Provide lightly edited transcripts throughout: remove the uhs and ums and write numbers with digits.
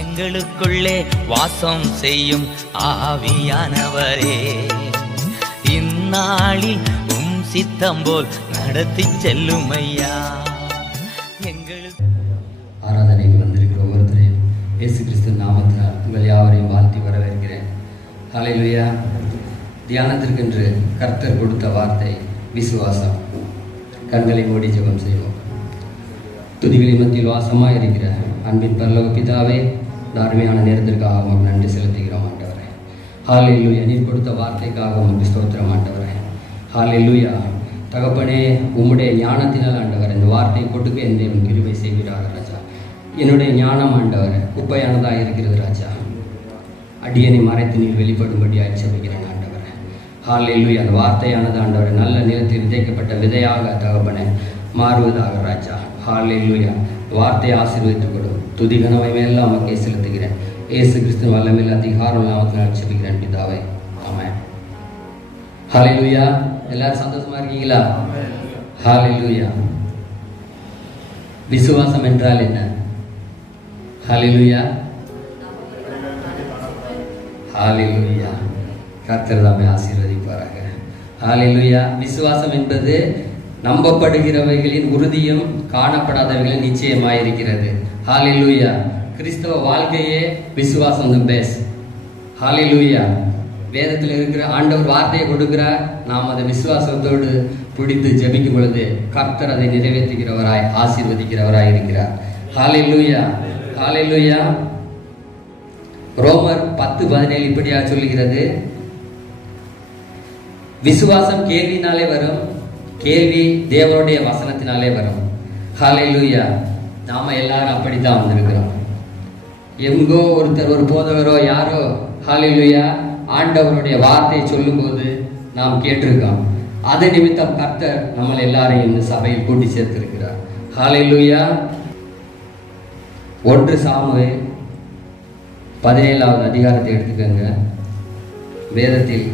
எங்களுக்குள்ளே வாசம் செய்யும் ஆவியானவரே, இந்நாளில் உம் சித்தம் போல் நடத்தி செல்லும் ஐயா. எங்களுக்கு ஆராதனைக்கு வந்திருக்கிற ஒவ்வொருத்தரையும் இயேசு கிறிஸ்து நாமத்தினால் உங்கள் யாவரையும் வாழ்த்தி வரவேற்கிறேன். ஹல்லேலூயா. தியானத்திற்கென்று கர்த்தர் கொடுத்த வார்த்தை விசுவாசம். கண்களை மூடி ஜெபம் செய்வோம். துதிகளின் மத்தியில் வாசமாக இருக்கிற அன்பின் பரலோக பிதாவே, இந்த அருமையான நேரத்திற்காக உமக்கு நன்றி செலுத்துகிறோம் ஆண்டவரே. ஹல்லேலூயா. நீர் கொடுத்த வார்த்தைக்காக உமக்கு ஸ்தோத்திரம் ஆண்டவரே. ஹல்லேலூயா. தகப்பனே, உம்முடைய ஞானத்தினால் ஆண்டவர் இந்த வார்த்தையை கொடுக்க என் தேவன் கிருபை செய்கிறார் ராஜா. என்னுடைய ஞானம் ஆண்டவர் குப்பையானதாக இருக்கிறது ராஜா. அடியனை மறைத்து நீர் வெளிப்படும்படி ஆட்சேபிக்கிறேன் ஆண்டவரே. ஹல்லேலூயா. அந்த வார்த்தையானது ஆண்டவர் நல்ல நிலத்தில் விதைக்கப்பட்ட விதையாக தகப்பனே மாறுவதாக ராஜா. ஹல்லேலூயா. வார்த்தையை ஆசீர்வதித்துக் கொடு. துதி கனவை மேலாம் மக்கை செலுத்துகிறேன். இயேசு கிறிஸ்து வல்லமையில் அதிகாரம் நாமத்தினால் ஆட்சேபிக்கிறேன் பிதாவே. ஆமென். ஹல்லேலூயா. எல்லாரும் சந்தோஷமா இருக்கீங்களா? ஹல்லேலூயா. விசுவாசம் என்றால் என்ன? ஹல்லேலூயா. ஹல்லேலூயா. கர்த்தர் தாமே ஆசீர்வதிப்பாராக. ஹல்லேலூயா. விசுவாசம் என்பது நம்பப்படுகிறவைகளின் உறுதியும் காணப்படாதவைகளின் நிச்சயமாயிருக்கிறது. ஹல்லேலூயா. கிறிஸ்தவ வாழ்க்கையே விசுவாசம் தான் பேஸ். ஹல்லேலூயா. வேதத்தில் இருக்கிற ஆண்டவர் வார்த்தையை கொடுக்கிறார். நாம் அதை விசுவாசத்தோடு பிடித்து ஜெபிக்கும் பொழுது கர்த்தர் அதை நிறைவேற்றுகிறவராய் ஆசீர்வதிக்கிறவராய் இருக்கிறார். ஹல்லேலூயா. ஹல்லேலூயா. ரோமர் 10:17 இப்படியா சொல்லுகிறது, விசுவாசம் கேள்வினாலே வரும், கேள்வி தேவனுடைய வசனத்தினாலே வரும். ஹல்லேலூயா. நாம எல்லாரும் அப்படித்தான் வந்திருக்கிறோம். எங்கோ ஒருத்தர், ஒரு போதகரோ யாரோ ஹல்லேலூயா ஆண்டவருடைய வார்த்தையை சொல்லும் போது நாம் கேட்டிருக்கோம். அது நிமித்தம் கர்த்தர் நம்மளை எல்லாரையும் இந்த சபையில் கூட்டி சேர்த்திருக்கிறார். ஹல்லேலூயா. 1 சாமுவேல் 17வது அதிகாரத்தை எடுத்துக்கங்க. வேதத்தில்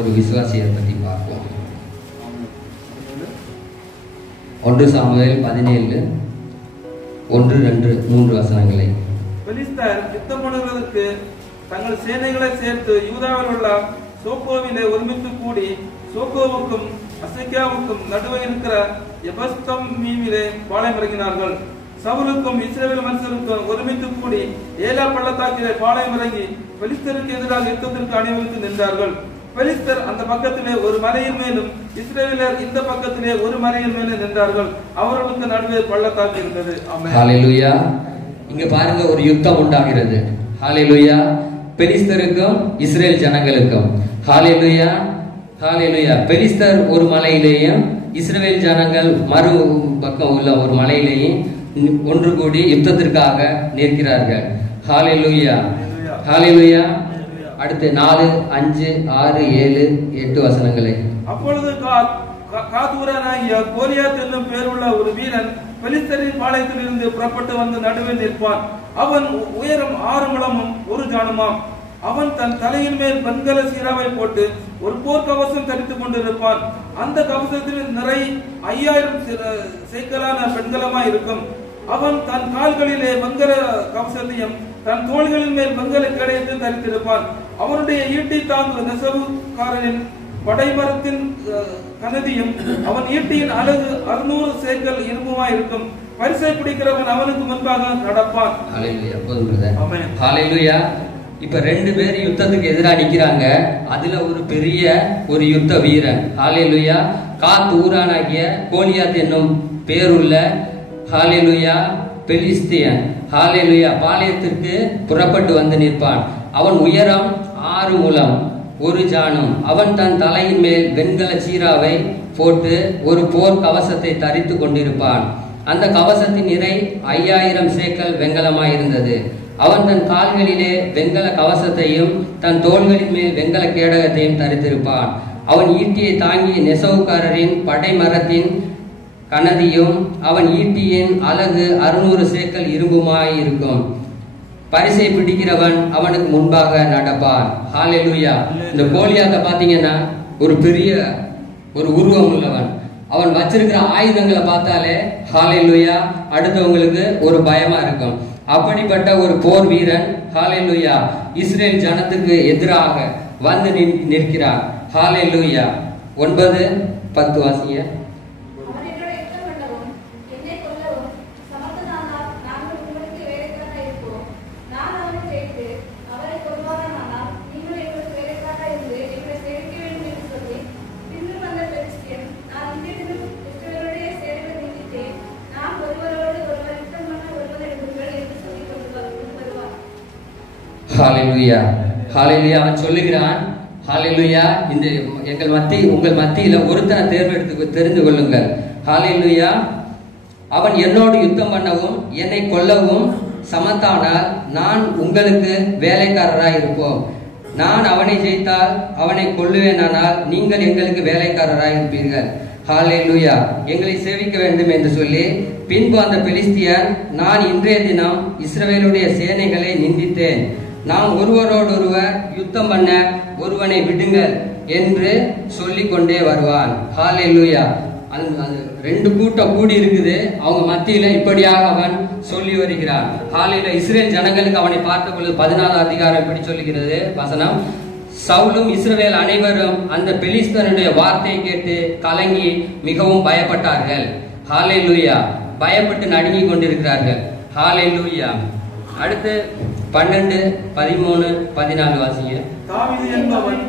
ஒரு விசுவாசியை பற்றி பார்ப்போம். 1 சாமுவேல் 17 1, 2, 3 வசனங்களை. பெலிஸ்தர் யுத்தம் பண்ணுவதற்கு தங்கள் சேனைகளை சேர்த்து யூதாவில் உள்ள சோக்கோவிலே ஒருமித்து கூடி சோக்கோவுக்கும் அசெக்காவுக்கும் நடுவே இருக்கிற எபஸ்தம் மீமிலே பாளையம் இறங்கினார்கள். சவுலுக்கும் இஸ்ரவேல் மனுஷருக்கும் ஒருமித்து கூடி ஏலா பள்ளத்தாக்கிலே பாளையம் இறங்கி பெலிஸ்தருக்கு எதிராக யுத்தத்திற்கு அணிவகுத்து நின்றார்கள். பெலிஸ்தர் அந்த பக்கத்திலே ஒரு மலையின் மேலும் இஸ்ரவேலர் இந்த பக்கத்திலே ஒரு மலையின் மேலும் நின்றார்கள். அவர்களுக்கு நடுவே பள்ளத்தாக்கு இருந்தது. ஹல்லேலூயா. இங்க பாருங்க, ஒரு யுத்தம் உண்டாகிறது. ஹல்லேலூயா. பெலிஸ்தருக்கும் இஸ்ரேல் ஜனங்களுக்கும். ஹல்லேலூயா. ஹல்லேலூயா. பெலிஸ்தர் ஒரு மலையிலேயும் இஸ்ரவேல் ஜனங்கள் மறு பக்கம் உள்ள ஒரு மலையிலேயும் ஒன்று கூடி யுத்தத்திற்காக நிற்கிறார்கள். ஹல்லேலூயா. ஹல்லேலூயா. அடுத்து 4, 5, 6, 7, 8 வசனங்களை. அப்பொழுது காதூரானாகிய கோலியாத் என்னும் பேருள்ள ஒரு வீரன் பெலிஸ்தரின் பாளையத்தில் இருந்து புறப்பட்டு வந்து நடுவில் நிற்பான். அவன் உயரம் 6 முழமும் 1 ஜானுமாம். அவன் தன் தலையின் மேல் வெண்கல சீராவை போட்டு ஒரு போர்க்கவசம் தரித்துக் கொண்டிருப்பான். அந்த கவசத்தில் நிறை 5000 சேக்கலான வெண்கலமாய் இருக்கும். அவன் தன் கால்களிலே வெண்கல கவசத்தையும் தன் தோள்களின் மேல் வெண்கல கேடயத்தையும் தரித்திருப்பான். அவனுடைய ஈட்டி தாங்கு நெசவுக்காரனின் படைமரத்தின் கனதியும் அவன் ஈட்டியின் அழகு 600 சேக்கல் இரும்புமாய் இருக்கும். பரிசை பிடிக்கிறவன் அவனுக்கு முன்பாக நடப்பான். ஹல்லேலூயா. இப்ப 2 பேர் யுத்தத்துக்கு எதிராக நிக்கிறாங்க. அதுல ஒரு பெரிய ஒரு யுத்த வீரன் ஹல்லேலூயா காத் ஊரானாகிய கோலியாத் என்னும் பேருள்ள ஹல்லேலூயா பெலிஸ்தியன் ஹல்லேலூயா பாளையத்திற்கு புறப்பட்டு வந்து நிற்பான். அவன் உயரம் 6 முழம் 1 ஜானும். அவன் தன் தலையின் மேல் வெண்கல சீராவை போட்டு ஒரு போர் கவசத்தை தரித்து கொண்டிருப்பான். அந்த கவசத்தின் நிறை 5000 சேக்கல் வெண்கலமாயிருந்தது. அவன் தன் கால்களிலே வெண்கல கவசத்தையும் தன் தோள்களின் மேல் வெண்கல கேடகத்தையும் தரித்திருப்பான். அவன் ஈட்டியை தாங்கி நெசவுக்காரரின் படைமரத்தின் கனதியும் அவன் ஈட்டியின் அலகு 600 சேக்கல் இரும்புமாயிருக்கும். பரிசை பிடிக்கிறவன் அவனுக்கு முன்பாக நடப்பான். ஹல்லேலூயா. இந்த கோலியாத்தை பாத்தீங்கன்னா ஒரு பெரிய ஒரு உருவம் உள்ளவன். அவன் வச்சிருக்கிற ஆயுதங்களை பார்த்தாலே ஹல்லேலூயா அடுத்தவங்களுக்கு ஒரு பயமா இருக்கும். அப்படிப்பட்ட ஒரு போர் வீரன் ஹalleluya இஸ்ரேல் ஜனத்துக்கு எதிராக வந்து நிற்கிறார். ஹalleluya 9-10 வாசிங்க. ஹalleluya ஹalleluya அவன் சொல்லுகிறான் ஹalleluya இந்த உங்கள் மத்தியில ஒருத்தனை தேர்ந்தெடுத்து தெரிந்து கொள்ளுங்கள். ஹalleluya அவன் என்னோடு யுத்தம் பண்ணவும் என்னை கொல்லவும் சமத்தானால் நான் உங்களுக்கு வேலைக்காரராய் இருப்போம். நான் அவனை ஜெயித்தால் அவனை கொல்லுவேனானால் நீங்கள் எங்களுக்கு வேலைக்காரராய் இருப்பீர்கள். ஹalleluya எங்களை சேவிக்க வேண்டும் என்று சொல்லி பின்பு அந்த பெலிஸ்தியன் நான் இன்றைய தினம் இஸ்ரவேலுடைய சேனைகளை நிந்தித்தேன். நாம் ஒருவரோடொருவர் யுத்தம் பண்ண ஒருவனை விடுங்கள் என்று சொல்லிக் கொண்டே வருவான். ஹalleluya ரெண்டு கூட்டம் கூடி இருக்குது, அவங்க மத்தியில இப்படியாக அவன் சொல்லி வருகிறான். ஹalleluya இஸ்ரேல் ஜனங்களுக்கு அவனை பார்த்த பொழுது 14 அதிகாரம் இப்படி சொல்லுகிறது வசனம், சவுலும் இஸ்ரவேல் அனைவரும் அந்த பெலிஸ்தனுடைய வார்த்தையை கேட்டு கலங்கி மிகவும் பயப்பட்டார்கள். ஹalleluya பயப்பட்டு நடுங்கிக் கொண்டிருக்கிறார்கள். ஹalleluya அடுத்து 12, 13, 14 வாசிங்க. தாவீது என்பவன்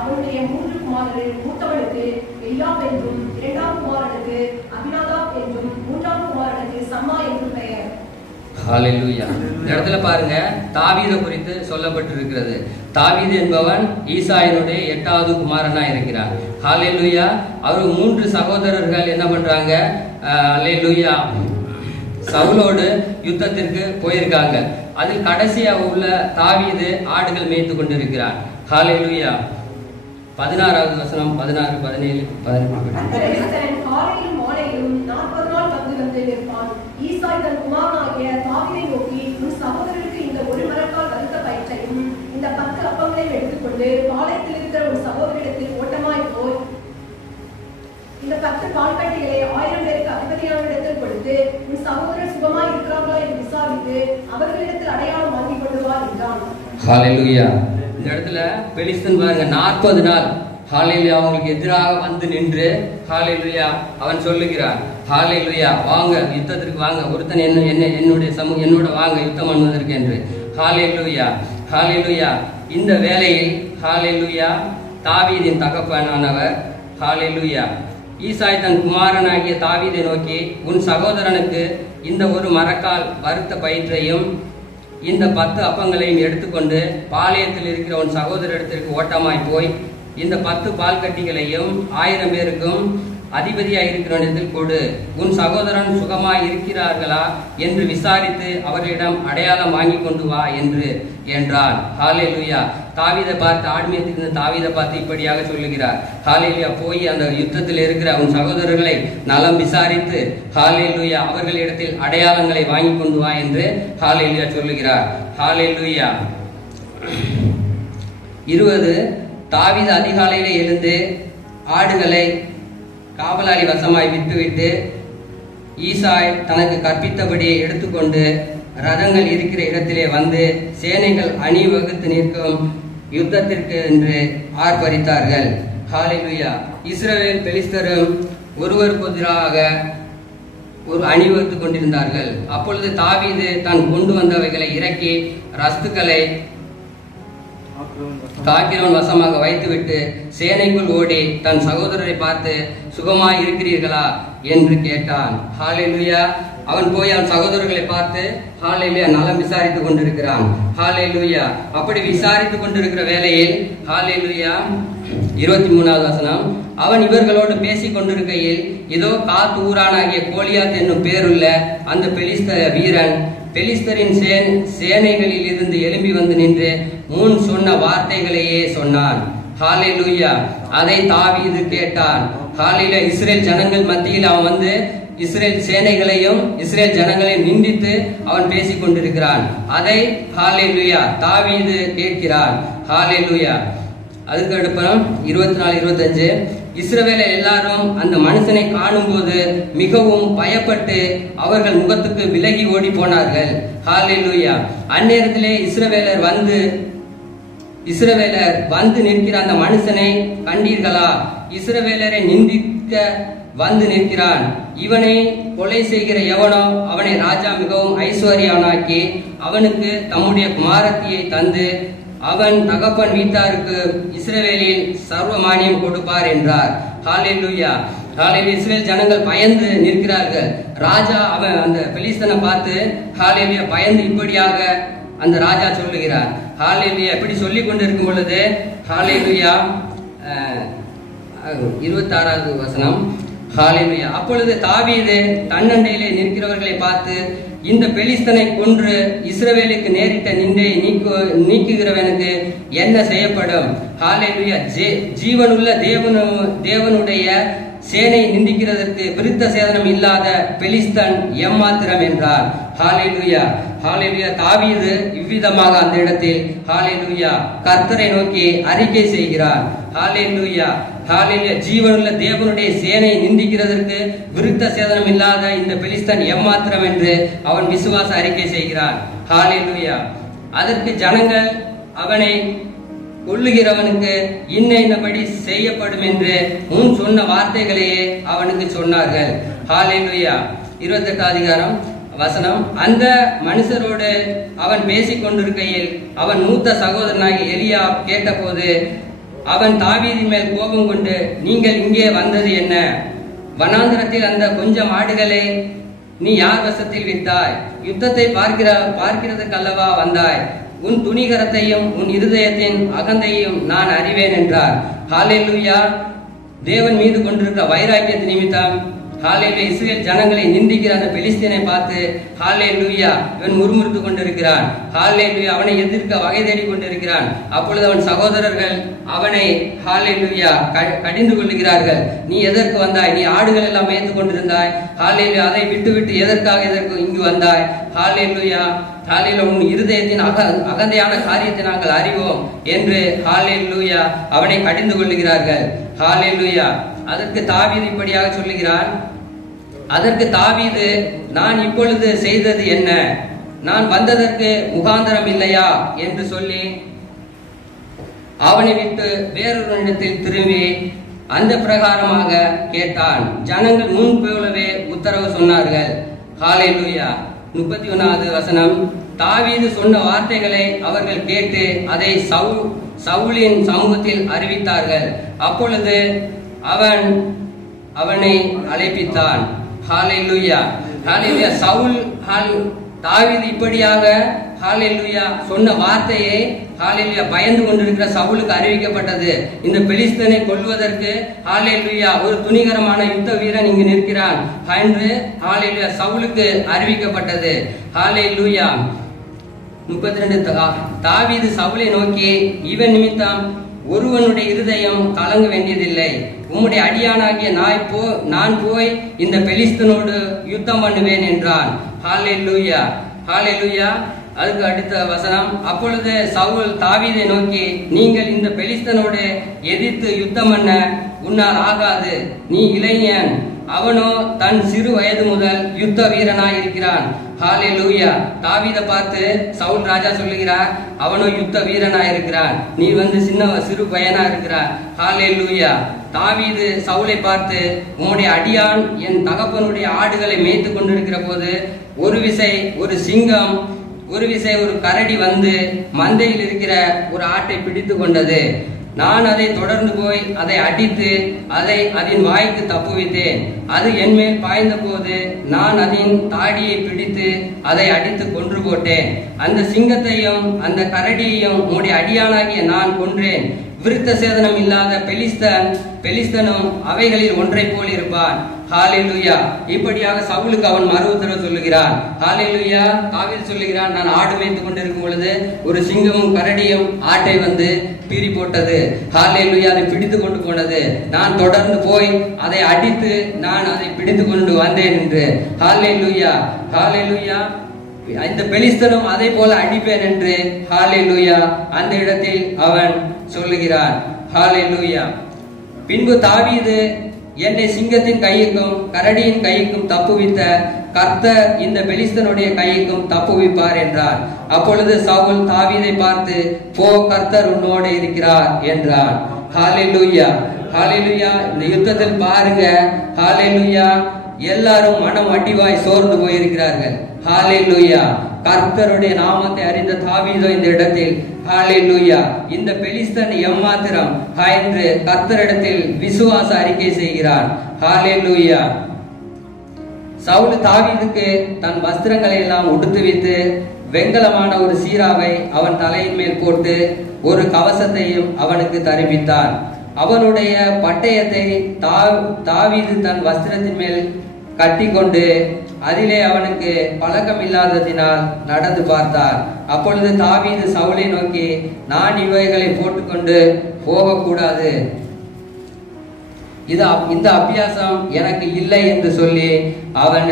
அவனுடைய 3 குமாரரில் மூத்தவனுக்கு எலியாப் என்றும், 2ஆம் குமாரனுக்கு அபினாதாப் என்றும், 3ஆம் குமாரனுக்கு சம்மா என்றும் பெயர். ஹalleluya இந்த இடத்துல பாருங்க தாவீதை குறித்து சொல்லப்பட்டிருக்கிறது. தாவீது என்பவன் ஈசாயினுடைய 8வது குமாரனா இருக்கிறார். ஹalleluya அவர் 3 சகோதரர்கள் என்ன பண்றாங்க, ஹalleluya சவுலோடு யுத்தத்திற்கு போயிருக்காங்க. அதில் கடைசியா உள்ள தாவீது ஆடுகள் மேய்த்து கொண்டிருக்கிறார். ஹalleluya 16வது வசனம் 16, 17, 18. அந்த பெலிஸ்தன் காலையிலும் மாலையிலும் 40 நாள் வந்து நிற்பான். ஈசாய் தன் குமாரனாகிய தாவீதை நோக்கி, உன் சகோதரருக்கு இந்த ஒரு மரக்கால் வறுத்த பயிற்றையும் இந்த 10 அப்பங்களையும் எடுத்துக்கொண்டு பாளையத்தில் இருக்கிற உன் சகோதரிடத்தில் ஓட்டமாய் போய் இந்த 10 கால்கட்டிகளை 1000 பேருக்கு அதிபதியானவரிடத்தில் கொடுத்து உன் சகோதரர் சுகமாய் இருக்கிறார்களா என்று விசாரித்து அவர்களிடத்தில் அடையாளம் வாங்கி கொண்டு வா என்றான். ஹalleluya இந்த இடத்துல பெலிஸ்தன் பாருங்க 40 நாள் ஹalleluya அவங்களுக்கு எதிராக வந்து நின்று ஹalleluya அவன் சொல்லுகிறான், ஹalleluya வாங்க யுத்தத்திற்கு வாங்க, ஒருத்தன் என்னோட வாங்க யுத்தம் பண்ணுவதற்கு என்று. ஹalleluya ஹalleluya இந்த வேளையில் ஹalleluya தாவீதின் தகப்பனானவர் ஹalleluya ஈசாய் தன் குமாரனாகிய தாவீதை நோக்கி, உன் சகோதரனுக்கு இந்த ஒரு மரக்கால் வறுத்த பயிற்றையும் இந்த 10 அப்பங்களையும் எடுத்துக்கொண்டு பாளையத்தில் இருக்கிற உன் சகோதரத்திற்கு ஓட்டமாய் போய் இந்த 10 பால் கட்டிகளையும் 1000 பேருக்கும் அதிபதியாய் இருக்கிறவனிடத்தில் கொடு. உன் சகோதரன் சுகமாய் இருக்கிறார்களா என்று விசாரித்து அவர்களிடம் அடையாளம் வாங்கி கொண்டு வா என்றான். ஹalleluya தாவீதை பார்த்து ஆட்மேயத்திலிருந்து தாவீதை பார்த்து இப்படியாக சொல்லுகிறார். ஹalleluya போய் அந்த யுத்தத்தில் இருக்கிற உன் சகோதரர்களை நலம் விசாரித்து ஹalleluya அவர்களிடத்தில் அடையாளங்களை வாங்கி கொண்டு வா என்று ஹalleluya சொல்லுகிறார். ஹalleluya 20 தாவீது அதிகாலையிலே எழுந்து ஆடுகளை காவலாளி வசமாய் விட்டுவிட்டு ஈசாய் தனக்கு கற்பித்தபடியே எடுத்துக்கொண்டு ரதங்கள் இருக்கிற இடத்திலே வந்து சேனைகள் அணிவகுத்து நிற்கும் யுத்தத்திற்கு என்று ஆர்ப்பரித்தார்கள். ஹalleluya இஸ்ரவேல் பெலிஸ்தரும் ஒருவருக்கு எதிராக ஒரு அணிவகுத்துக் கொண்டிருந்தார்கள். அப்பொழுது தாவீது தான் கொண்டு வந்தவைகளை இறக்கி ரஸ்துக்களை தாக்கிறவன் வசமாக வைத்துவிட்டு சேனைக்குள் ஓடி தன் சகோதரரை பார்த்து சுகமாய் இருக்கிறீர்களா என்று கேட்டான். ஹalleluya அவன் போய் அவன் சகோதரர்களை பார்த்து ஹalleluya நலம் விசாரித்துக் கொண்டிருக்கிறான். ஹalleluya அப்படி விசாரித்துக் கொண்டிருக்கிற வேளையில் ஹalleluya 23வது வசனம், அவன் இவர்களோடு பேசிக் கொண்டிருக்கையில் இதோ காத் ஊரானாகிய கோலியாத் என்னும் பேருள்ள அந்த பெலிஸ்த வீரன் பெலிஸ்தரின் சேனைகளில் இருந்து எழும்பி வந்து நின்று முன் சொன்ன வார்த்தைகளையே சொன்னான். ஹalleluya அதை தாவீது கேட்டான். ஹalleluya இஸ்ரேல் ஜனங்கள் மத்தியில் அவன் வந்து இஸ்ரேல் சேனைகளையும் இஸ்ரேல் ஜனங்களையும் நிந்தித்து அவன் பேசிக் கொண்டிருக்கிறான். அதை ஹல்லேலூயா தாவீது கேட்கிறான். ஹல்லேலூயா. அதுக்கு அடுப்பம் 24-25 இஸ்ரவேலர் எல்லாரும் அந்த மனுஷனை காணும் போது மிகவும் பயப்பட்டு அவர்கள் முகத்துக்கு விலகி ஓடி போனார்கள். ஹல்லேலூயா. அந்நேரத்திலே இஸ்ரவேலர் வந்து நிற்கிற அந்த மனுஷனை கண்டீர்களா? இஸ்ரவேலரை நிந்திக்க வந்து நிற்கிறான். இவனை கொலை செய்கிற எவனோ அவனை ராஜா மிகவும் ஐஸ்வர்யவனாக்கி அவனுக்கு தம்முடைய குமாரத்தியை தந்து அவன் தகப்பன் வீட்டாருக்கு இஸ்ரவேலில் சர்வமானியம் கொடுப்பார் என்றார். ஹல்லேலூயா. ஹல்லேலூயா. இஸ்ரவேல் ஜனங்கள் பயந்து நிற்கிறார்கள். ராஜா அவன் அந்த பெலிஸ்தனை பார்த்து ஹல்லேலூயா பயந்து இப்படியாக அந்த ராஜா சொல்லுகிறார். ஹல்லேலூயா. இப்படி சொல்லிக் கொண்டிருக்கும் பொழுது ஹல்லேலூயா 26வது வசனம். ஹல்லேலூயா. அப்பொழுது தாவீது தன்னண்டையிலே நிற்கிறவர்களை பார்த்து, இந்த பெலிஸ்தனை கொன்று இஸ்ரவேலுக்கு நேரிட்ட நிந்தை நீக்குகிறவனுக்கு என்ன செய்யப்படும்? ஹல்லேலூயா. ஜீவனுள்ள தேவனுடைய சேனை நிந்திக்கிறதற்கு விருத்த சேதனம் இல்லாத பெலிஸ்தன் எம்மாத்திரம் என்றார். ஹல்லேலூயா. ஹல்லேலூயா. தாவீது இவ்விதமாக அந்த இடத்தில் ஹல்லேலூயா கர்த்தரை நோக்கி அறிக்கை செய்கிறார். ஹல்லேலூயா. ஹல்லேலூயா. ஜீவனுள்ள தேவனுடைய சேனை நிந்திக்கிறதற்கு விருத்த சேதனம் இல்லாத இந்த பெலிஸ்தன் எம்மாத்திரம் என்று அவன் விசுவாச அறிக்கை செய்கிறான். ஹல்லேலூயா. அதற்கு ஜனங்கள் அவனை கொல்லுகிறவனுக்கு இன்னபடி செய்யப்படும் என்று முன் சொன்ன வார்த்தைகளையே அவனுக்கு சொன்னார்கள். ஹல்லேலூயா. 28வது அதிகாரம் வசனம். அந்த மனுஷரோடு அவன் பேசிக் கொண்டிருக்கையில் அவன் மூத்த சகோதரனாகிய எலியா கேட்டபோது அவன் தாவீதின் மேல் கோபம் கொண்டு, நீங்கள் இங்கே வந்தது என்ன? வனாந்திரத்தில் அந்த கொஞ்சம் ஆடுகளை நீ யார் வசத்தில் விட்டாய்? யுத்தத்தை பார்க்கிறதுக்கு அல்லவா வந்தாய்? உன் துணிகரத்தையும் உன் இருதயத்தின் அகந்தையும் நான் அறிவேன் என்றார். ஹல்லேலூயா. தேவன் மீது கொண்டிருக்கிற வைராக்கியத்தின் நிமித்தம் ஹல்லேலூயா இஸ்ரவேல் ஜனங்களை நிந்திக்கிற அந்த பெலிஸ்தீனை பார்த்து ஹல்லேலூயா இவன் முறுமுறுத்து கொண்டிருக்கிறான். ஹல்லேலூயா அவனை எதிர்க்க வகை தேடி கொண்டிருக்கிறான். அப்பொழுது அவன் சகோதரர்கள் அவனை ஹல்லேலூயா கடிந்து கொள்ளுகிறார்கள். நீ எதற்கு வந்தாய்? நீ ஆடுகள் எல்லாம் மேய்த்து கொண்டிருந்தாய். ஹல்லேலூயா அதை விட்டு எதற்கு இங்கு வந்தாய்? ஹல்லேலூயா. ஹல்லேலூயா உன் இருதயத்தின் அகந்தையான காரியத்தை நாங்கள் அறிவோம் என்று ஹல்லேலூயா அவனை கடிந்து கொள்ளுகிறார்கள். ஹல்லேலூயா. அதற்கு தாவீது இப்படியாக சொல்லுகிறான். அதற்கு தாவீது, நான் இப்பொழுது செய்தது என்ன? நான் வந்ததற்கு முகாந்தரம் இல்லையா என்று சொல்லி அவனை விட்டு வேறொரு திரும்பி அந்த பிரகாரமாக கேட்டான். ஜனங்கள் முன் போலவே உத்தரவு சொன்னார்கள். ஹல்லேலூயா. 31வது வசனம். தாவீது சொன்ன வார்த்தைகளை அவர்கள் கேட்டு அதை சவுலின் சமூகத்தில் அறிவித்தார்கள். அப்பொழுது அவன் அவனை அழைப்பித்தான். ஹல்லேலூயா. ஹல்லேலூயா. தாவீது இப்படியாக ஹல்லேலூயா சொன்ன வார்த்தையை ஹல்லேலூயா பயந்து கொண்டிருக்கிற சவுலுக்கு அறிவிக்கப்பட்டது. இந்த பெலிஸ்தனை கொல்வதற்கு ஹல்லேலூயா ஒரு துணிகரமான யுத்த வீரன் இங்கு நிற்கிறான் என்று ஹல்லேலூயா சவுலுக்கு அறிவிக்கப்பட்டது. ஹல்லேலூயா. 32 தாவீது சவுலை நோக்கி, இவன் நிமித்தம் ஒருவனுடைய இருதயம் கலங்க வேண்டியதில்லை. உம்முடைய அடியானாகிய நான் போய் இந்த பெலிஸ்தனோடு யுத்தம் பண்ணுவேன் என்றான். ஹல்லேலூயா. ஹல்லேலூயா. அதுக்கு அடுத்த வசனம். அப்பொழுது சவுல் தாவீதை நோக்கி, நீங்கள் இந்த பெலிஸ்தனோடு எதிர்த்து யுத்தம் பண்ண உன்னால் ஆகாது. நீ இளைஞன், அவனோ தன் சிறு வயது முதல் யுத்த வீரனாய் இருக்கிறான். ஹல்லேலூயா. தாவீதை பார்த்து சவுல் ராஜா சொல்லுகிறார், அவனோ யுத்த வீரனாய் இருக்கிறான், நீ சிறு பையனா இருக்கிறான். ஹல்லேலூயா. தாவீது சவுலை பார்த்து, உம்முடைய அடியான் என் தகப்பனுடைய ஆடுகளை மேய்த்து கொண்டிருக்கிற போது ஒரு விசை ஒரு சிங்கம் ஒரு விசை ஒரு கரடி வந்து மந்தையில் இருக்கிற ஒரு ஆட்டை பிடித்து கொண்டது. நான் அதை தொடர்ந்து போய் அதை அடித்து அதன் வாய்க்கு தப்புவித்தேன். அது என் மேல் பாய்ந்த போது நான் அதன் தாடியை பிடித்து அதை அடித்து கொன்று போட்டேன். அந்த சிங்கத்தையும் அந்த கரடியையும் உம்முடைய அடியானாகிய நான் கொன்றேன். விருத்த சேதனம் இல்லாத பெலிஸ்தனும் அவைகளில் ஒன்றை போல் இருப்பான். ஹalleluya. இப்படியாக சவுலுக்கு அவன் மறு உத்தரவு சொல்லுகிறான். ஹalleluya. தாவீது சொல்லுகிறான், நான் ஆடு மேய்த்து கொண்டிருக்கும் பொழுது ஒரு சிங்கமும் கரடியும் ஆட்டை வந்து பீறி போட்டது. ஹalleluya. அதை பிடித்து கொண்டு போனது. நான் தொடர்ந்து போய் அதை அடித்து நான் அதை பிடித்து கொண்டு வந்தேன் என்று. ஹalleluya. ஹalleluya. இந்த பெலிஸ்தனும் அதை போல அடிப்பேன் என்று ஹalleluya அந்த இடத்தில் அவன் சொல்லுகிறான். ஹalleluya. பின்பு தாவீது, என்னை சிங்கத்தின் கைக்கும் கரடியின் கைக்கும் தப்புவித்த கர்த்தர் இந்த பெலிஸ்தனுடைய கைக்கும் தப்புவிப்பார் என்றார். அப்பொழுது சவுல் தாவீதை பார்த்து, போ, கர்த்தர் உன்னோடு இருக்கிறார் என்றார். ஹalleluya. ஹalleluya. இந்த யுத்தத்தில் பாருங்க, ஹalleluya, எல்லாரும் மனம் அடிவாய் சோர்ந்து போயிருக்கிறார்கள். ஹalleluya. கர்த்தருடைய நாமத்தை அறிந்த தாவீதோ இந்த இடத்தில் ஹalleluya இந்த பெலிஸ்தன் எம்மாத்திரம் என்று கர்த்தரிடத்தில் விசுவாச அறிக்கை செய்கிறான். ஹalleluya. சவுல் தாவீதுக்கு தன் வஸ்திரங்களை எல்லாம் உடுத்துவித்து வெண்கலமான ஒரு சீராவை அவன் தலையின் மேல் போட்டு ஒரு கவசத்தையும் அவனுக்கு தருவித்தான். அவனுடைய பட்டயத்தை தாவீது தன் வஸ்திரத்தின் மேல் கட்டி கொண்டு அதிலே அவனுக்கு பழக்கம் இல்லாததினால் நடந்து பார்த்தார். அப்பொழுது தாவீது சவுலை நோக்கி, நான் இவைகளை போட்டுக்கொண்டு போகக்கூடாது, இந்த அபியாசம் எனக்கு இல்லை என்று சொல்லி அவன்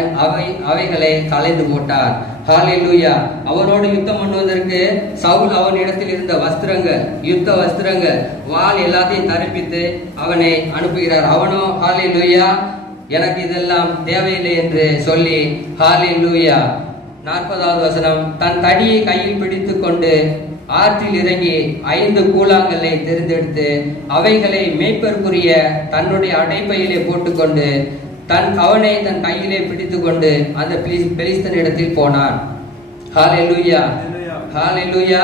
அவைகளை களைந்து போட்டார். ஹalleluya. அவனோடு யுத்தம் பண்ணுவதற்கு சவுல் அவனிடத்தில் இருந்த வஸ்திரங்கள், யுத்த வஸ்திரங்கள், வாள் எல்லாத்தையும் தரிப்பித்து அவனை அனுப்புகிறார். அவனோ ஹalleluya, எனக்கு இதெல்லாம் தேவையில்லை என்று சொல்லி ஹalleluya. 40வது வசனம், தன் தடியை கையில் பிடித்துக் கொண்டு ஆற்றில் இறங்கி 5 கூழாங்கல்லை தெரிந்தெடுத்து அவைகளை மேய்ப்பற்குரிய தன்னுடைய அடைப்பையிலே போட்டுக்கொண்டு தன் கவனை தன் கையிலே பிடித்துக் கொண்டு அந்த பெலிஸ்தன் இடத்தில் போனான். ஹalleluya. ஹalleluya.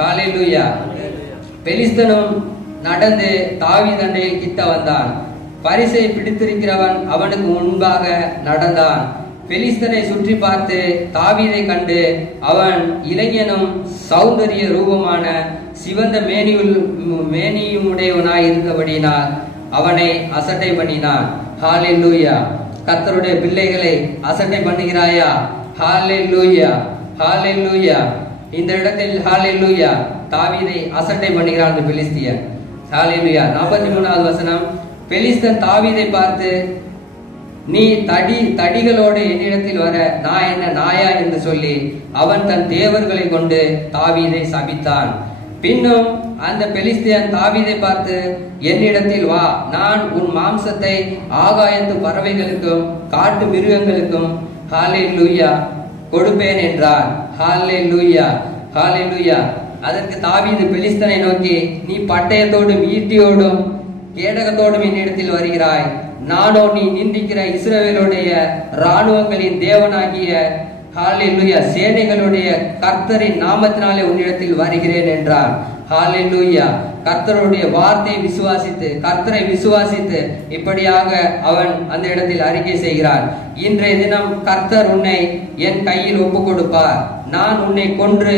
ஹalleluya. பெலிஸ்தனும் நடந்து தாவீது கிட்ட வந்தான். பரிசை பிடித்திருக்கிறவன் அவனுக்கு முன்பாக நடந்தான். பெலிஸ்தனை சுற்றி பார்த்து தாவீதை கண்டு அவன் இளைஞனும் சௌந்தரிய ரூபமான சிவந்த மேனியுடையவனாய் இருந்தபடியினால் அவனை அசட்டை பண்ணினான். ஹalleluya. கர்த்தருடைய பிள்ளைகளை அசட்டை பண்ணுகிறாயா? ஹalleluya. ஹalleluya. இந்த இடத்தில் ஹalleluya தாவீதை அசட்டை பண்ணுகிறான் அந்த பெலிஸ்தியன். ஹalleluya. 43வது வசனம், பெலிஸ்தன் தாவீதை பார்த்து, நீ தடிகளோடு என்னிடத்தில் வர நான் என்ன நாயா என்று சொல்லி அவன் தன் தேவர்களை கொண்டு தாவீதை சபித்தான். பின்னும் அந்த பெலிஸ்தியன் தாவீதை பார்த்து, என்னிடத்தில் வா, நான் உன் மாம்சத்தை ஆகாயத்து பறவைகளுக்கும் காட்டு மிருகங்களுக்கும் ஹalleluya கொடுப்பேன் என்றார். ஹalleluya. ஹalleluya. அதற்கு தாவீது பெலிஸ்தனை நோக்கி, நீ பட்டயத்தோடும் ஈட்டியோடும் கேடகத்தோடும் என்னிடத்தில் வருகிறாய், நானோ நீ நிந்திக்கிற இஸ்ரவேலுடைய இராணுவங்களின் தேவனாகிய ஹalleluya சேனைகளுடைய கர்த்தரின் நாமத்தினாலே உன்னிடத்தில் வருகிறேன் என்றார். ஹalleluya. கர்த்தருடைய வார்த்தையை விசுவாசித்து, கர்த்தரை விசுவாசித்து இப்படியாக அவன் அந்த இடத்தில் அறிக்கை செய்கிறான். இன்றைய தினம் கர்த்தர் உன்னை என் கையில் ஒப்பு கொடுப்பார். நான் உன்னை கொன்று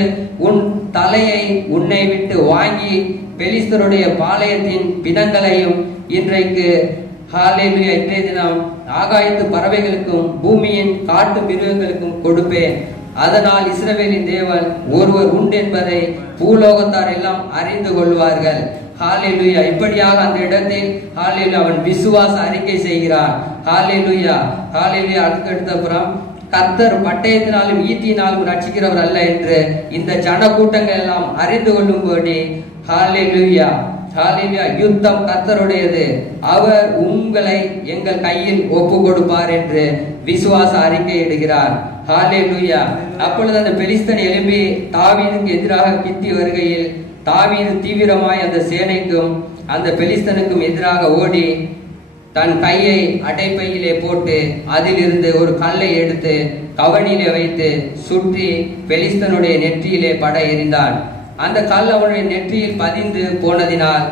உன் தலையை உன்னை விட்டு வாங்கி பெலிஸ்தருடைய பாளையத்தின் பிணங்களையும் இன்றைக்கு ஹalleluya இன்றைய தினம் ஆகாயத்து பறவைகளுக்கும் பூமியின் காட்டு மிருகங்களுக்கும் கொடுப்பேன். அதனால் இஸ்ரவேலின் தேவன் ஒருவர் உண்டு என்பதை பூலோகத்தார் எல்லாம் அறிந்து கொள்வார்கள். ஹalleluya. இப்படியாக அந்த இடத்தில் ஹalleluya அவன் விசுவாச அறிக்கை செய்கிறான். ஹalleluya. ஹalleluya. அதுக்கடுத்தப்புறம், கர்த்தர் பட்டயத்தினாலும் ஈட்டியினாலும் ரட்சிக்கிறவர் அல்ல என்று இந்த ஜன கூட்டங்கள் எல்லாம் அறிந்து கொள்ளும்படி ஹalleluya. ஹalleluya. யுத்தம் கர்த்தருடையது, அவர் உங்களை எங்கள் கையில் ஒப்பு கொடுப்பார் என்று விசுவாச அறிக்கை இடுகிறார். ஹalleluya. அப்பொழுது அந்த பெலிஸ்தன் எழும்பி தாவீதுக்கு எதிராக கிட்டி வருகையில் தாவீது தீவிரமாய் அந்த சேனைக்கும் அந்த பெலிஸ்தனுக்கும் எதிராக ஓடி தன் கையை அடைப்பையிலே போட்டு அதிலிருந்து ஒரு கல்லை எடுத்து கவனிலே வைத்து சுற்றி பெலிஸ்தனுடைய நெற்றியிலே பட எறிந்தான். அந்த கல் அவனுடைய நெற்றியில் பதிந்து போனதினால்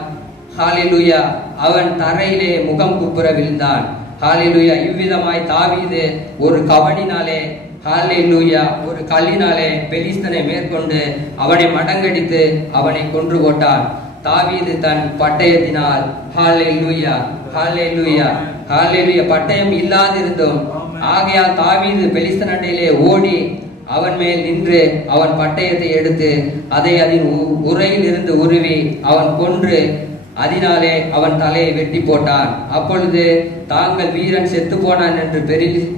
ஹalleluya அவன் தரையிலே முகம் குப்புற விழுந்தான். ஹalleluya. இவ்விதமாய் தாவீது ஒரு கவனினாலே ஹalleluya ஒரு கல்லினாலே பெலிஸ்தனை மேற்கொண்டு அவனை மடங்கடித்து அவனை கொன்று போட்டான். தாவீது தன் பட்டயத்தினால் ஹalleluya ஹalleluya ஹல்லேலூயா பட்டயம் இல்லாதிருந்தும் ஆகையால் தாவீது பெலிஸ்தன் அண்டையிலே ஓடி அவன் மேல் நின்று அவன் பட்டயத்தை எடுத்து அதை அதன் உரையில் இருந்து உருவி அவன் கொன்று அதனாலே அவன் தலையை வெட்டி போட்டான். அப்பொழுது தாங்கள் வீரன் செத்து போனான் என்று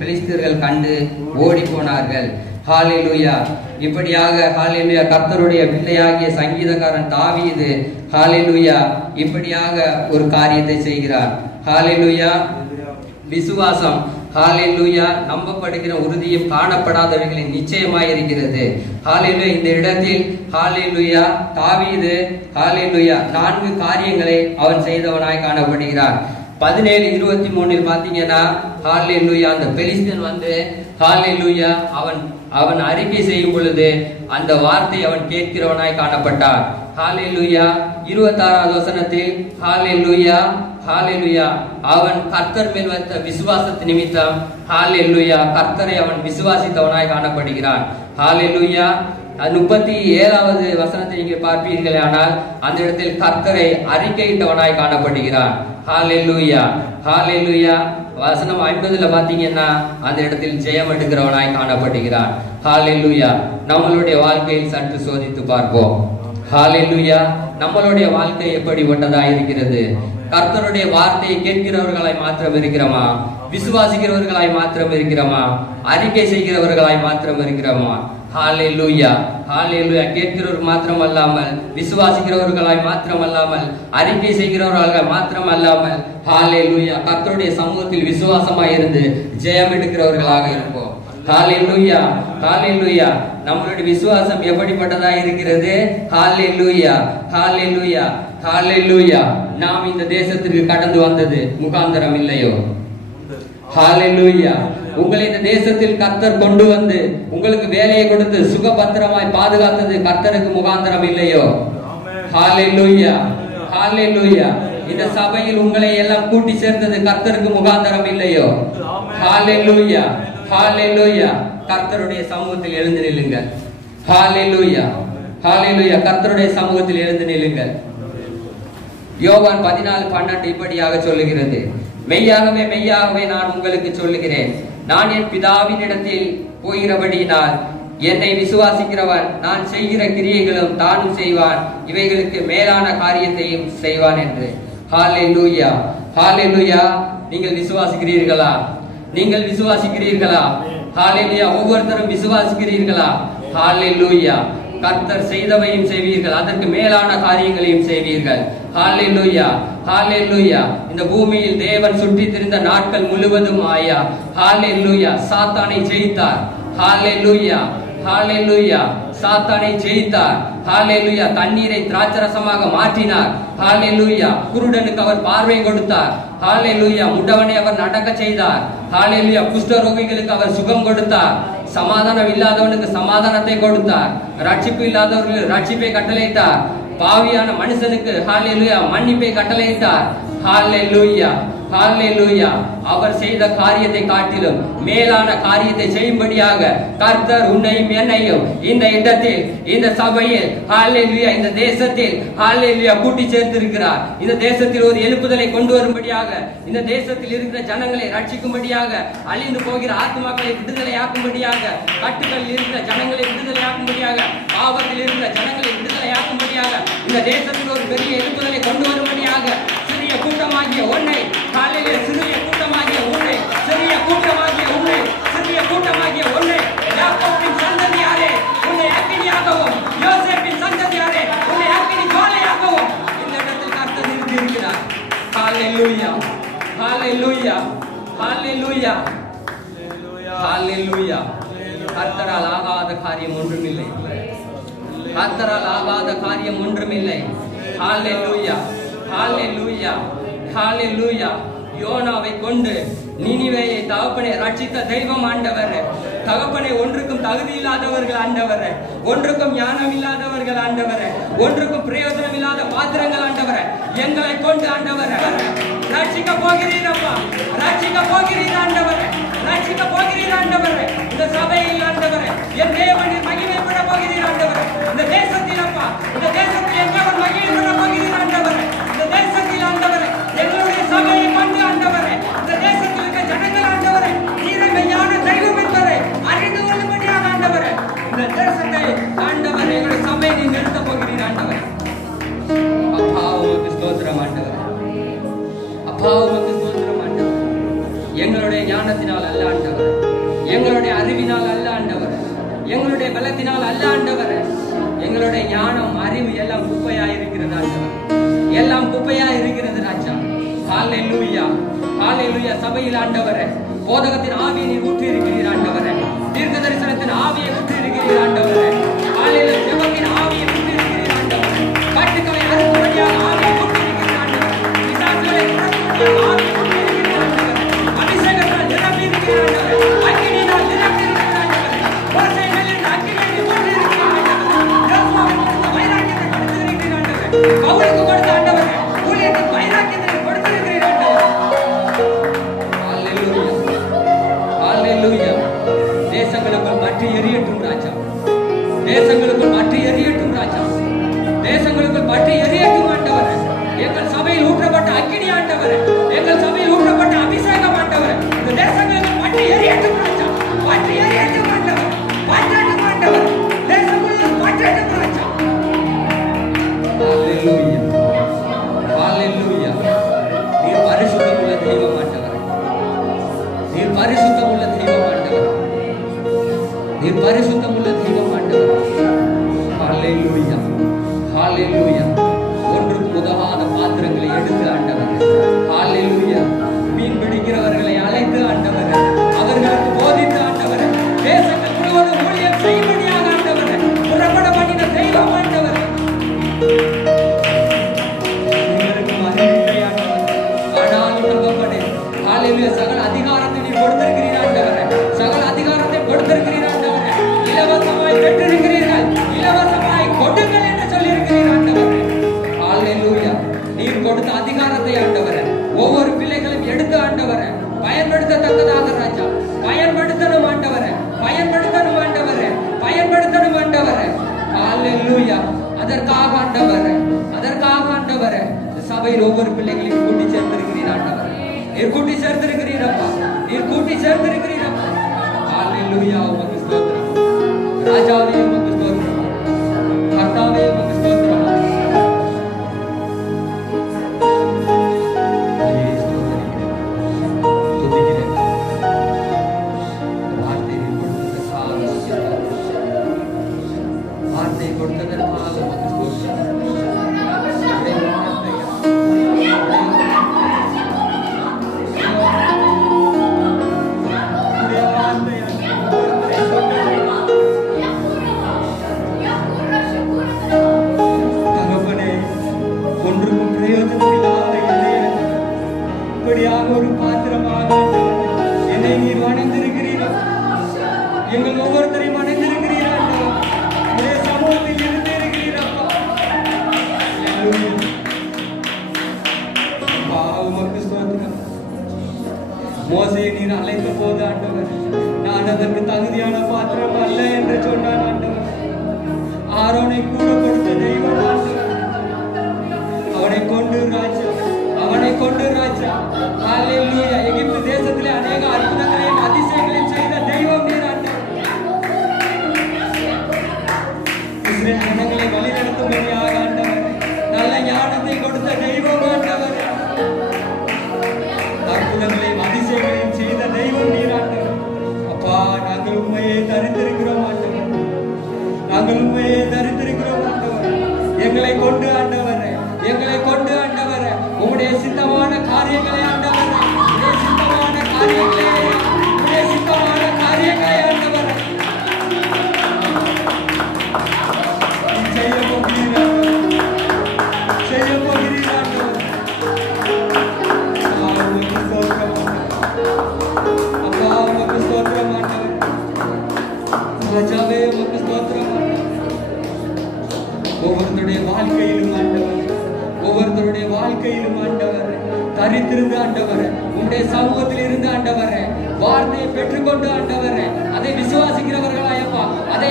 பெலிஸ்தர்கள் கண்டு ஓடி போனார்கள். ஹல்லேலூயா. இப்படியாக ஹல்லேலூயா கர்த்தருடைய பிள்ளையாகிய சங்கீதக்காரன் தாவீது ஹல்லேலூயா இப்படியாக ஒரு காரியத்தை செய்கிறார். ஹல்லேலூயா. விசுவாசம் ஹல்லேலூயா நம்பப்படுகிற உறுதியும் காணப்படாதவைகளின் நிச்சயமாய் இருக்கிறது. ஹல்லேலூயா. இந்த இடத்தில் ஹல்லேலூயா தாவீது ஹல்லேலூயா 4 காரியங்களை அவன் செய்தவனாய் காணப்படுகிறார். 17:23 பாத்தீங்கன்னா ஹல்லேலூயா அந்த பெலிஸ்தன் வந்து ஹல்லேலூயா அவன் அறிக்கை செய்யும் பொழுது அந்த வார்த்தை அவன் கேட்கிறவனாய் காணப்பட்டார். ஹல்லேலூயா. 26வது வசனத்தில் ஹல்லேலூயா ஹல்லேலூயா அவன் கர்த்தர் மேல் வைத்த விசுவாசத்து நிமித்தம் ஹல்லேலூயா கர்த்தரை அவன் விசுவாசித்தவனாய் காணப்படுகிறான். ஹல்லேலூயா. 37வது வசனத்தை நீங்க பார்ப்பீர்களே ஆனால் அந்த இடத்தில் கர்த்தரை அறிக்கையிட்டவனாய் காணப்படுகிறான். ஹல்லேலூயா ஹல்லேலூயா. வசனம் 50ல பாத்தீங்கன்னா அந்த இடத்தில் ஜெயம் எடுக்கிறவனாய் காணப்படுகிறான். ஹல்லேலூயா. நம்மளுடைய வாழ்க்கையில் சற்று சோதித்து பார்ப்போம். ஹல்லேலூயா. நம்மளுடைய வாழ்க்கை எப்படிப்பட்டதா இருக்கிறது? கர்த்தருடைய வார்த்தையை கேட்கிறவர்களாய் மாத்திரம் இருக்கிறோமா? விசுவாசிக்கிறவர்களாய் மாத்திரம் இருக்கிறோமா? அறிக்கை செய்கிறவர்களாய் மாத்திரம் இருக்கிறோமா? ஹல்லேலூயா ஹல்லேலூயா. கேட்கிறவர்கள் மாத்திரம் அல்லாமல், விசுவாசிக்கிறவர்களாய் மாத்திரம் அல்லாமல், அறிக்கை செய்கிறவர்களாக மாத்திரம் அல்லாமல் ஹல்லேலூயா கர்த்தருடைய சமூகத்தில் விசுவாசமாய் இருந்து ஜெயம் எடுக்கிறவர்களாக இருப்போம். ஹல்லேலூயா ஹல்லேலூயா. நம்மளுடைய விசுவாசம் எப்படிப்பட்டதா இருக்கிறது? ஹல்லேலூயா ஹல்லேலூயா ஹல்லேலூயா. நாம் இந்த தேசத்திற்கு கடந்து வந்தது முகாந்தரம் இல்லையோ? ஹல்லேலூயா. உங்களை இந்த தேசத்தில் கர்த்தர் கொண்டு வந்து உங்களுக்கு வேலையை கொடுத்து சுகபத்திரமாய் பாதுகாத்தது கர்த்தருக்கு முகாந்தரம் இல்லையோ? ஹல்லேலூயா ஹல்லேலூயா. இந்த சபையில் உங்களை எல்லாம் கூட்டி சேர்த்தது கர்த்தருக்கு முகாந்தரம் இல்லையோ? ஹல்லேலூயா ஹல்லேலூயா. கர்த்தருடைய சமூகத்தில் எழுந்து நில்லுங்கள். ஹல்லேலூயா ஹல்லேலூயா. கர்த்தருடைய சமூகத்தில் எழுந்து நில்லுங்கள். யோவான் 14:12 இப்படியாக சொல்லுகிறது, மெய்யாகவே மெய்யாகவே நான் உங்களுக்கு சொல்லுகிறேன், நான் என் பிதாவின் இடத்தில் போகிறபடியினால் என்னை விசுவாசிக்கிறவன் நான் செய்கிற கிரியைகளும் தானும் செய்வான், இவைகளுக்கு மேலான காரியத்தையும் செய்வான் என்று. ஹல்லேலூயா ஹல்லேலூயா. நீங்கள் விசுவாசிக்கிறீர்களா? நீங்கள் விசுவாசிக்கிறீர்களா? ஹல்லேலூயா. ஒவ்வொருத்தரும் விசுவாசிக்கிறீர்களா? ஹல்லேலூயா. கர்த்தர் செய்தவையும் செய்வீர்கள், அதற்கு மேலான காரியங்களையும் செய்வீர்கள். ஹல்லேலூயா ஹல்லேலூயா. இந்த பூமியில் தேவன் சுற்றி திரிந்த நாட்கள் முழுவதும் ஆயா ஹல்லேலூயா சாத்தானை ஜெயித்தார். ஹல்லேலூயா ஹல்லேலூயா. சாத்தானை ஜெயித்தார். ஹல்லேலூயா. தண்ணீரை திராட்சரசமாக மாற்றினார். ஹல்லேலூயா. குருடனுக்கு அவர் பார்வை கொடுத்தார். ஹல்லேலூயா. முடவனை அவர் நடக்க செய்தார். ஹல்லேலூயா. குஷ்டரோகிகளுக்கு அவர் சுகம் கொடுத்தார். சமாதானம் இல்லாதவனுக்கு சமாதானத்தை கொடுத்தார். ரட்சிப்பு இல்லாதவர்களுக்கு ரட்சிப்பை கட்டளையிட்டார். பாவியான மனுஷனுக்கு ஹல்லேலூயா மன்னிப்பை கட்டளையிட்டார். ஹல்லேலூயா ஹல்லேலூயா. அவர் செய்த காரியத்தை காட்டிலும் மேலான காரியத்தை செய்யும்படியாக கர்த்தர் உன்னையும் என்னையும் இந்த இடத்தில், இந்த சபையில் ஹல்லேலூயா, இந்த தேசத்தில் ஹல்லேலூயா கூட்டி சேர்த்திருக்கிறார். இந்த தேசத்தில் ஒரு எழுப்புதலை கொண்டு வரும்படியாக, இந்த தேசத்தில் இருக்கிற ஜனங்களை ரட்சிக்கும்படியாக, அழிந்து போகிற ஆத்மாக்களை விடுதலையாக்கும்படியாக, கட்டுகளில் இருக்கிற ஜனங்களை விடுதலையாக்கும்படியாக, பாவத்தில் இருக்கிற ஜனங்களை விடுதலையாக்கும்படியாக, இந்த தேசத்தில் ஒரு பெரிய எழுப்புதலை கொண்டு வரும்படியாக சிறிய கூட்டமாகிய உன்னை ஹல்லேலூயா, சிறிய கூட்டமாகிய உன்னை, சிறிய கூட்டமாகிய உன்னை, சிறிய கூட்டமாகிய உன்னை, யாக்கோபின் சந்ததியாரே உன்னை அக்கினியாகவும், யோசேப்பின் சந்ததியாரே உன்னை அக்கினி ஜுவாலையாகவும் இந்த இடத்தில் கர்த்தர் இருக்கிறார். ஹல்லேலூயா ஹல்லேலூயா ஹல்லேலூயா ஹல்லேலூயா. கர்த்தரால் ஆகாத காரியம் ஒன்றுமில்லை. கர்த்தரால் ஆகாத காரியம் ஒன்றுமில்லை. ஹல்லேலூயா ஹல்லேலூயா ஹல்லேலூயா. யோனாவை கொண்டு நினிவேயை தகப்பனை ரட்சித்த தெய்வம் ஆண்டவர். தகப்பனை ஒன்றுக்கும் தகுதி இல்லாதவர்கள் ஆண்டவர், ஒன்றுக்கும் ஞானம் இல்லாதவர்கள் ஆண்டவர், ஒன்றுக்கும் பிரயோஜனம் இல்லாத பாத்திரங்கள் ஆண்டவர், எங்களை கொண்டு ஆண்டவர் ரட்சிக்க போகிறீரப்பா, ரட்சிக்க போகிறீர் ஆண்டவர், ரட்சிக்க போகிறீர் ஆண்டவர். இந்த சபையில் ஆண்டவர் என் தேவனின் மகிமைப்பட போகிறீர் ஆண்டவர். இந்த தேசத்தில் அப்பா, இந்த தேசத்தில் என் தேவன் மகிமைப்பட போகிறீர் ஆண்டவர். இந்த தேசத்தில் ஆண்டவர் எங்களுடைய சபையை கொண்டு ஆண்டவர் இந்த தேசத்தை ஆண்டவர் எங்களுடைய சபையை நீ நிறுத்த போகிறீர் ஆண்டவர். அப்பா உமக்கு ஸ்தோத்திரம் ஆண்டவர். அப்பா உமக்கு ஸ்தோத்திரம் ஆண்டவர். எங்களுடைய ஞானத்தினால் அல்ல ஆண்டவர், எங்களுடைய அறிவினால் அல்ல ஆண்டவர், எங்களுடைய பலத்தினால் அல்ல ஆண்டவர். எங்களுடைய ஞானம் அறிவு எல்லாம் குப்பையா இருக்கிறது ஆண்டவர், எல்லாம் குப்பையா இருக்கிறது ராஜா. ஹல்லேலூயா, ஹல்லேலூயா. சபையில் ஆண்டவரே போதகத்தின் ஆவியை நீ ஊற்றி இருக்கிறீர் ஆண்டவரே, தீர்க்க தரிசனத்தின் ஆவியை ஊற்றி இருக்கிறீர் ஆண்டவரே, ஹல்லேலூயா. ஜெபத்தின் ஆவியை ஊற்றி இருக்கிறீர் ஆண்டவரே, கட்டுக்களை அறுக்கும்படியாக ஆவியை ஊற்றி இருக்கிறீர் ஆண்டவரே, பிசாசுகளை துரத்தும்படியாக ஆவியை ஊற்றி இருக்கிறீர் ஆண்டவரே, அபிஷேகத்தால் நிரப்பி இருக்கிறீர் ஆண்டவரே, அக்கினியினால் நிரப்பி இருக்கிறீர் ஆண்டவரே, ஓசைகளில் அக்கினியை நீ ஊற்றி இருக்கிறீர் ஆண்டவரே, யோசுவாவுக்கு கொடுத்த வைராக்கியத்தை கொடுத்திருக்கிறீர் ஆண்டவரே, பவுலுக்கு கொடுத்த ஆண்டவரே ஊழியத்தின் வைராக்கியத்தை நீ கொடுத்திருக்கிறீர் ஆண்டவரே. ஹல்லேலூயா, ஹல்லேலூயா. தேசங்களுக்குள் பற்றி எரியட்டும் ராஜா, தேசங்களுக்குள் பற்றி எரியட்டும் ராஜா, தேசங்களுக்குள் பற்றி எரியட்டும் ஆண்டவரே. எங்கள் சபையில் ஊற்றப்பட்ட அக்கினி ஆண்டவரே, எங்கள் சபையில் ஊற்றப்பட்ட அபிஷேகம் ஆண்டவரே, இந்த தேசங்களுக்குள் பற்றி எரியட்டும் ராஜா, பற்றி எரியட்டும் ஆண்டவர், பற்றட்டும் ஆண்டவர், தேசங்களுக்குள் பற்றட்டும் ராஜா. ஹல்லேலூயா, ஹல்லேலூயா. நீர் பரிசுத்தமுள்ள தெய்வம் ஆண்டவரே, நீர் பரிசுத்தமுள்ள தெய்வம் ஆண்டவரே, நீர் பரிசுத்தமுள்ள தெய்வம் ஆண்டவரே. ஹல்லேலூயா, ஹல்லேலூயா. ஒன்றுக்கு உதவாத பாத்திரங்களை எடுத்து ஆண்டவரே, ஹல்லேலூயா. மீன் பிடிக்கிறவர்களை அழைத்து ஆண்டவரே, அவர்களுக்கு போதித்து ஆண்டவரே, தேசங்கள் முழுவதும் ஊழியம் செய்யும்படியாக ஆண்டவரே புறப்பட பண்ணின தெய்வம் ஆண்டவரே. எங்களுக்கு அறிவில்லை ஆண்டவரே, ஆனாலும் தகப்பனே, ஹல்லேலூயா. சகல அதிகாரத்தை நீ கொடுத்திருக்கிறீர் ஆண்டவரே, சகல அதிகாரத்தை கொடுத்திருக்கிறீர் ஆண்டவரே. இலவசமாய் பெற்றிருக்கிறீர்கள், இலவசமாய் கொடுங்கள் என்று சொல்லியிருக்கிறீர் ஆண்டவரே. ஹல்லேலூயா. நீர் கொடுத்த அதிகாரத்தை ஆண்டவரே ஒவ்வொரு பிள்ளைகளும் எடுத்து ஆண்டவரே பயன்படுத்தத்தக்கதாக ராஜா பயன்படுத்தணும் ஆண்டவரே, பயன்படுத்தணும் ஆண்டவரே, பயன்படுத்தணும் ஆண்டவரே. ஹல்லேலூயா. அதற்காக ஆண்டவரே, அதற்காக ஆண்டவரே சபையில் ஒவ்வொரு பிள்ளைகளையும் கூட்டி சேர்த்திருக்கிறீர் ஆண்டவரே, நீர் கூட்டி சேர்த்திருக்கிறீரப்பா, நீர் கூட்டி சேர்த்திருக்கிறீரப்பா. ஹல்லேலூயா. உமக்கு ஸ்தோத்திரம் ராஜாவே, உமக்கு ஸ்தோத்திரம் கர்த்தாவே, உமக்கு ஸ்தோத்திரம். துதிக்கிறேன். வார்த்தை கொடுத்ததற்காக வார்த்தை கொடுத்ததற்காக உமக்கு ஸ்தோத்திரம். தகப்பனே, ஒன்றுக்கும் பிரயோஜனமில்லாத இப்படியாக ஒரு பாத்திரமாக என்னை நீர் வணைந்திருக்கிறீர்கள், எங்கள் ஒவ்வொருத்தரையும் வணைந்திருக்கிறீர்கள், சமூகத்தில் இருந்து இருக்கிறீரப்பா. உமக்கு ஸ்தோத்திரம். மோசையை நீர் அழைத்த போது ஆண்டவர், நான் அதற்கு தகுதியான பாத்திரம் அல்ல என்று சொன்னான் ஆண்டவர். ஆரோனை கூட கொடுத்த தெய்வம் ஆண்டவர், அவனை கொண்டு ராஜா, அவனை கொண்டு ராஜா. ஹல்லேலூயா. எகிப்து தேசத்திலே அநேக அற்புதங்களையும் அதிசயங்களையும் செய்த தெய்வம் நீர் ஆண்டவர். இஸ்ரவேல் ஜனங்களை வழிநடத்தும்படியாக ஆண்டவர் நல்ல ஞானத்தை கொடுத்த தெய்வம் ஆண்டவர். அற்புதங்களையும் அதிசயங்களையும் செய்த தெய்வம் நீர் ஆண்டவர். அப்பா, நாங்கள் உண்மையை தரித்திருக்கிறோம் ஆண்டவர், நாங்கள் உண்மையை தரித்திருக்கிறோம் ஆண்டவர். எங்களை கொண்டு ஆண்டவரே, எங்களை கொண்டு ஆண்டவரே உம்முடைய சித்தமான காரியங்களை ஆண்டவரே, உம்முடைய சித்தமான காரியங்களை, உம்முடைய சித்தமான காரியங்களை ஆண்டவரே செய்ய போகிறீர்கள், செய்ய போகிறீர்கள் ஆண்டவர். உமக்கு ஸ்தோத்திரம் அப்பா, உமக்கு ஸ்தோத்திரம் ஆண்டவர். ராஜாவே, உமக்கு ஸ்தோத்திரம் ஆண்டவர். ஒவ்வொருத்தருடைய வாழ்க்கையிலும் ஆண்டவர், ஒவ்வொருத்தருடைய வாழ்க்கையிலும் ஆண்டவர் தரித்திருந்து ஆண்டவர் உம்முடைய சமூகத்தில் இருந்து ஆண்டவர் வார்த்தையை பெற்றுக்கொண்டு ஆண்டவர் அதை விசுவாசிக்கிறவர்களாயப்பா, அதை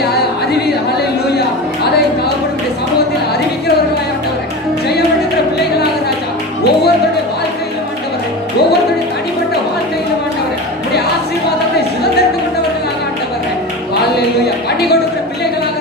ஹல்லேலூயா, அதை தகப்பனுடைய சமூகத்தில் அறிவிக்கிறவர்களாய் ஆண்டவர் ஜெயமெடுக்கிற பிள்ளைகளாக ராஜா ஒவ்வொருத்தருடைய வாழ்க்கையிலும் ஆண்டவர், ஒவ்வொருத்தருடைய தனிப்பட்ட வாழ்க்கையிலும் ஆண்டவர் உடைய ஆசீர்வாதத்தை சுதந்திரித்துக் கொண்டவர்களாக ஆண்டவர் ஹல்லேலூயா பண்ணி கொடுக்கிற பிள்ளைகளாக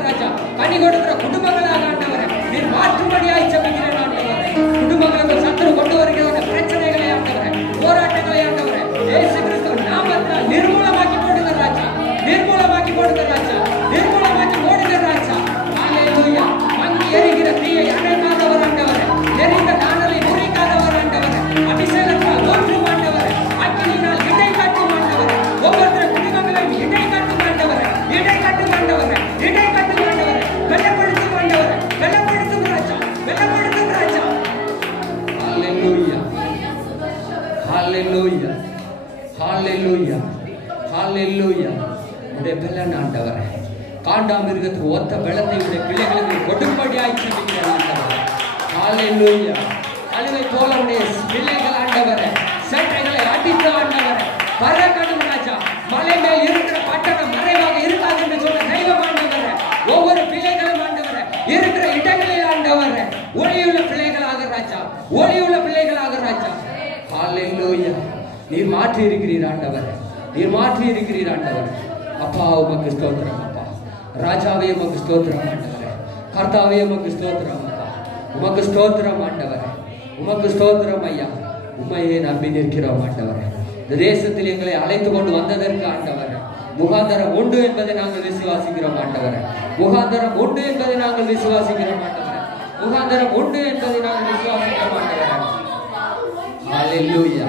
மிருகத்துக்கு ஒத்த பலத்தை உடைய பிள்ளைகளுக்கு கொடும்படியாய் செபிக்கிறேன் ஆண்டவரே. ஹalleluya. அழுகை போல உடைய பிள்ளைகள் ஆண்டவரே சட்டைகளை அடித்த ஆண்டவரே பரக்கணும் ராஜா. மலை மேல் இருக்கிற பட்டணம் மறைவாக இருக்காது என்று சொன்ன தெய்வம் ஆண்டவரே. ஒவ்வொரு பிள்ளைகளும் ஆண்டவரே இருக்கிற இடங்களில் ஆண்டவரே ஒளியுள்ள பிள்ளைகளாக ராஜா, ஒளியுள்ள பிள்ளைகளாக ராஜா. ஹalleluya. நீர் மாற்றி இருக்கிறீர் ஆண்டவரே, நீர் மாற்றி இருக்கிறீர் ஆண்டவரே. அப்பா உமக்கு ஸ்தோத்திரம் அப்பா. ராஜாவே உமக்கு ஸ்தோத்திரம் ஆண்டவரே. கர்த்தாவே உமக்கு ஸ்தோத்திரம் அப்பா. உமக்கு ஸ்தோத்திரம் ஆண்டவரே, உமக்கு ஸ்தோத்திரம் ஐயா. உம்மையே நம்பி நிற்கிறோம் ஆண்டவரே. இந்த தேசத்தில் எங்களை அழைத்து கொண்டு வந்ததற்கு ஆண்டவரே முகாந்தரம் உண்டு என்பதை நாங்கள் விசுவாசிக்கிறோம் ஆண்டவரே. முகாந்தரம் உண்டு என்பதை நாங்கள் விசுவாசிக்கிறோம் ஆண்டவரே. முகாந்தரம் உண்டு என்பதை நாங்கள் விசுவாசிக்கிறோம் ஆண்டவரே. ஹalleluya.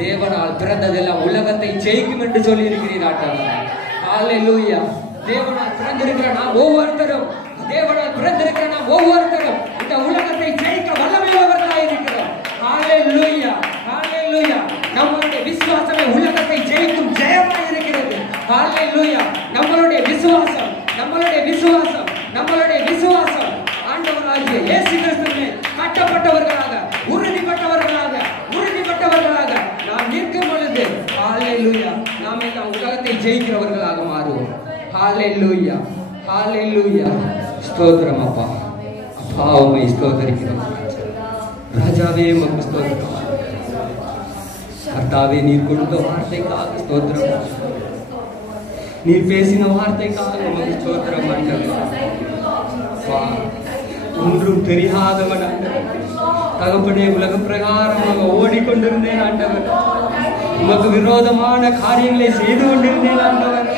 தேவனால் பிறந்ததெல்லாம் உலகத்தை ஜெயிக்கும் என்று சொல்லி இருக்கிறீர் ஆண்டவரே. ஹalleluya. தேவனால் பிறந்திருக்கிற நாம் ஒவ்வொருத்தரும், தேவனால் பிறந்திருக்கிற நாம் ஒவ்வொருத்தரும் இந்த உலகத்தை ஜெயிக்க வல்லமையுள்ளவர்களாய் இருக்கிறோம். ஹalleluya. ஹalleluya. நம்மளுடைய விசுவாசமே உலகத்தை ஜெயிக்கும் ஜெயமாய் இருக்கிறது. ஹalleluya. நம்மளுடைய விசுவாசம், நம்மளுடைய விசுவாசம், நம்மளுடைய விசுவாசம் ஆண்டவராகிய இயேசு கிறிஸ்துவின் கட்டப்பட்டவர்களாக, உறுதிப்பட்டவர்களாக, உறுதிப்பட்டவர்களாக நாம் நிற்கும் பொழுது ஹalleluya நாம் எல்லாம் உலகத்தை ஜெயிக்கிறவர்களாக மாறுவோம். ஹalleluya. ஹalleluya. ஸ்தோத்திரம் அப்பா. அப்பா உம்மை ஸ்தோத்திரிக்கிறோம் ராஜாவே, உமக்கு ஸ்தோத்திரம். கர்த்தாவே நீர் கொடுத்த வார்த்தைக்காக ஸ்தோத்திரம், நீர் பேசின வார்த்தைக்காக உமக்கு ஸ்தோத்திரம் ஆண்டவரே. ஒன்றும் தெரியாதவன் ஆண்டவரே, தகப்பனே உலக பிரகாரமாக ஓடிக்கொண்டிருந்தேன் ஆண்டவர். உமக்கு விரோதமான காரியங்களை செய்து கொண்டிருந்தேன் ஆண்டவர்.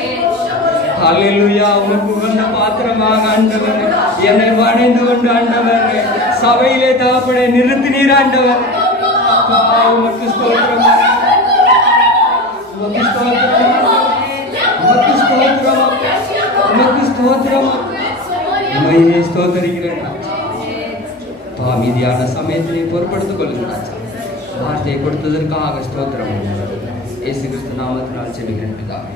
ஹalleluya. உமக்கு உகந்த பாத்திரமாக ஆண்டவர் என்னை வணைந்து கொண்டு ஆண்டவர் சபையிலே தகப்பனே நிறுத்தினீர் ஆண்டவர். உமக்கு ஸ்தோத்திரம், உமக்கு ஸ்தோத்திரம், உமக்கு ஸ்தோத்திரம், உமக்கு ஸ்தோத்திரம். உம்மையே ஸ்தோத்திரிக்கிறேன் மீதியான சமயத்திலே பொறுப்படுத்திக் கொள்ளுங்கள். வார்த்தையை கொடுத்ததற்காக ஸ்தோத்திரம். இயேசு கிறிஸ்து நாமத்தினால் ஜெபிக்கிறேன் பிதாவே.